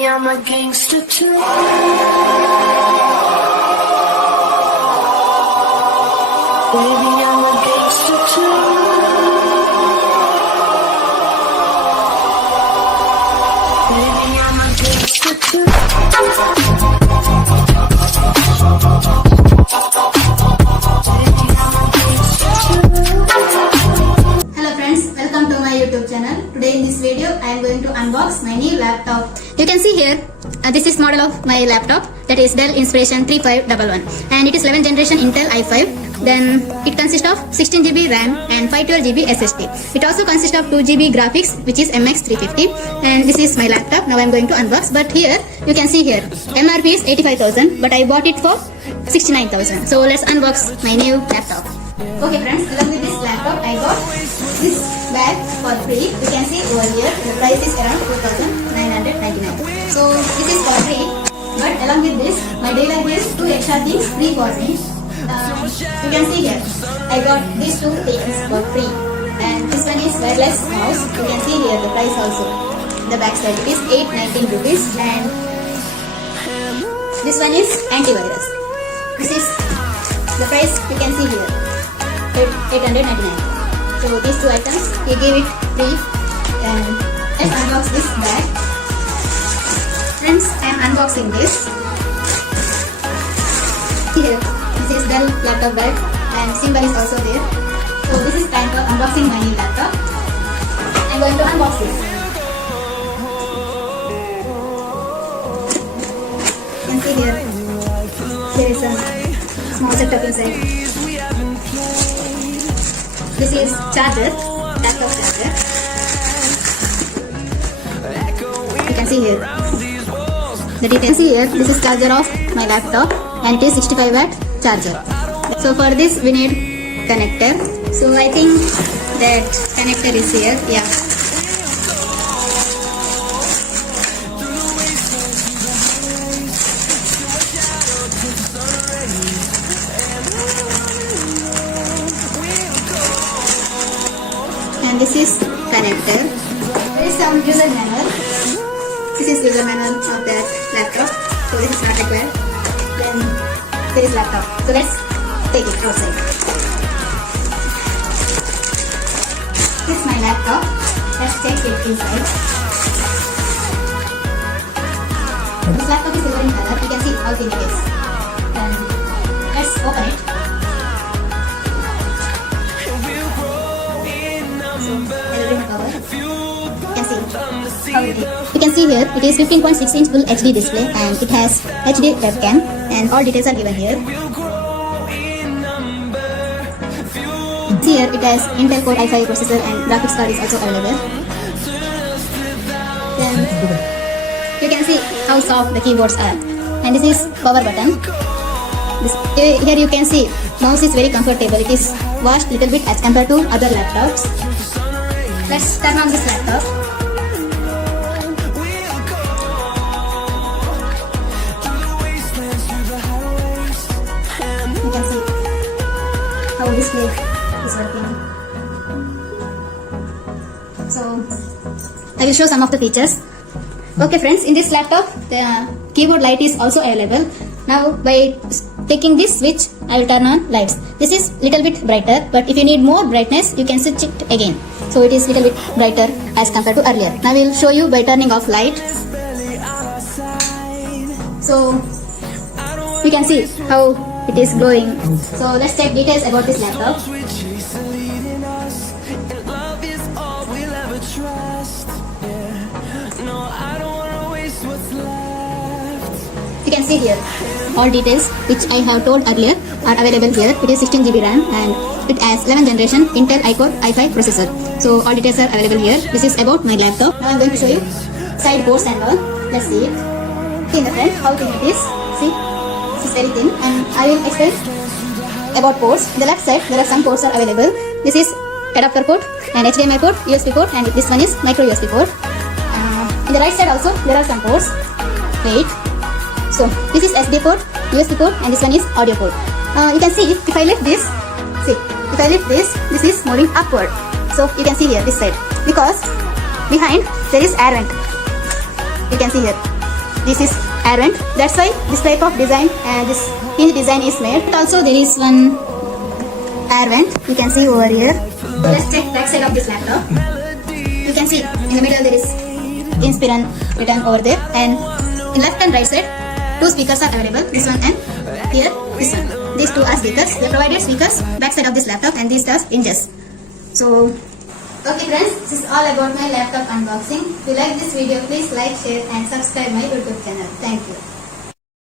Baby, I'm a gangster too. Baby, I'm a gangster too. Baby, I'm a gangster too. Hello friends, welcome to my YouTube channel. Today in this video I am going to unbox my new laptop. You can see here, this is model of my laptop, that is Dell Inspiron 3511, and it is 11th generation Intel i5. Then it consists of 16GB RAM and 512GB SSD. It also consists of 2GB graphics, which is MX350, and this is my laptop. Now I am going to unbox, but here you can see here MRP is 85,000, but I bought it for 69,000. So let's unbox my new laptop. Okay friends, along with this laptop I got this bag for free. You can see over here the price is around 4,999. So this is for free, but along with this my dealer gives 2 extra things free for me. You can see here I got these 2 things for free, and this one is wireless mouse. You can see here the price also. The back side it is 819 rupees, and this one is antivirus. This is the price you can see here, 899. So these 2 items he gave it free, and let's unbox this bag. Friends, I am unboxing this. Here, this is Dell laptop bag, and symbol is also there. So this is time for unboxing my new laptop. I am going to unbox this. You can see here there is a small setup inside. This is charger, laptop charger. You can see here the details. Here, this is charger of my laptop, and it is 65 watt charger. So for this we need connector. So I think that connector is here. Yeah. And this is connector. There is some user manual. This is user manual of that laptop. So this is not required. Then there is laptop. So let's take it outside. This is my laptop. Let's check it inside. This laptop is silver in color. You can see how thin it is. And let's open it. You can see here it is 15.6 inch full HD display, and it has HD webcam, and all details are given here. Here it has Intel Core i5 processor, and graphics card is also available. Then you can see how soft the keyboards are, and this is power button. Here you can see mouse is very comfortable. It is washed little bit as compared to other laptops. Let's turn on this laptop. You can see how display is working. So I will show some of the features. Okay friends, in this laptop the keyboard light is also available. Now by taking this switch I will turn on lights. This is little bit brighter, but if you need more brightness you can switch it again. So it is little bit brighter as compared to earlier. Now we will show you by turning off light. So you can see how it is glowing. So let's check details about this laptop. You can see here all details which I have told earlier are available here. It is 16GB RAM, and it has 11th generation Intel Core i5 processor. So all details are available here. This is about my laptop. Now I am going to show you side ports and all. Let's see it. See in the front how thin it is. See, this is very thin, and I will explain about ports. In the left side there are some ports are available. This is adapter port, and HDMI port, USB port, and this one is micro USB port. In the right side also there are some ports. Wait. So this is SD port, USB port, and this one is audio port. You can see if I lift this, see, if I lift this is moving upward. So you can see here this side, because behind there is air vent. You can see here this is air vent. That's why this type of design and this hinge design is made. Also there is one air vent. You can see over here. Let's check back side of this laptop. You can see in the middle there is Inspiron written over there, and in left and right side 2 speakers are available. This one and here this one. These 2 are speakers. They provided speakers back side of this laptop, and these are hinges. So okay friends, this is all about my laptop unboxing. If you like this video, please like, share and subscribe my YouTube channel. Thank you.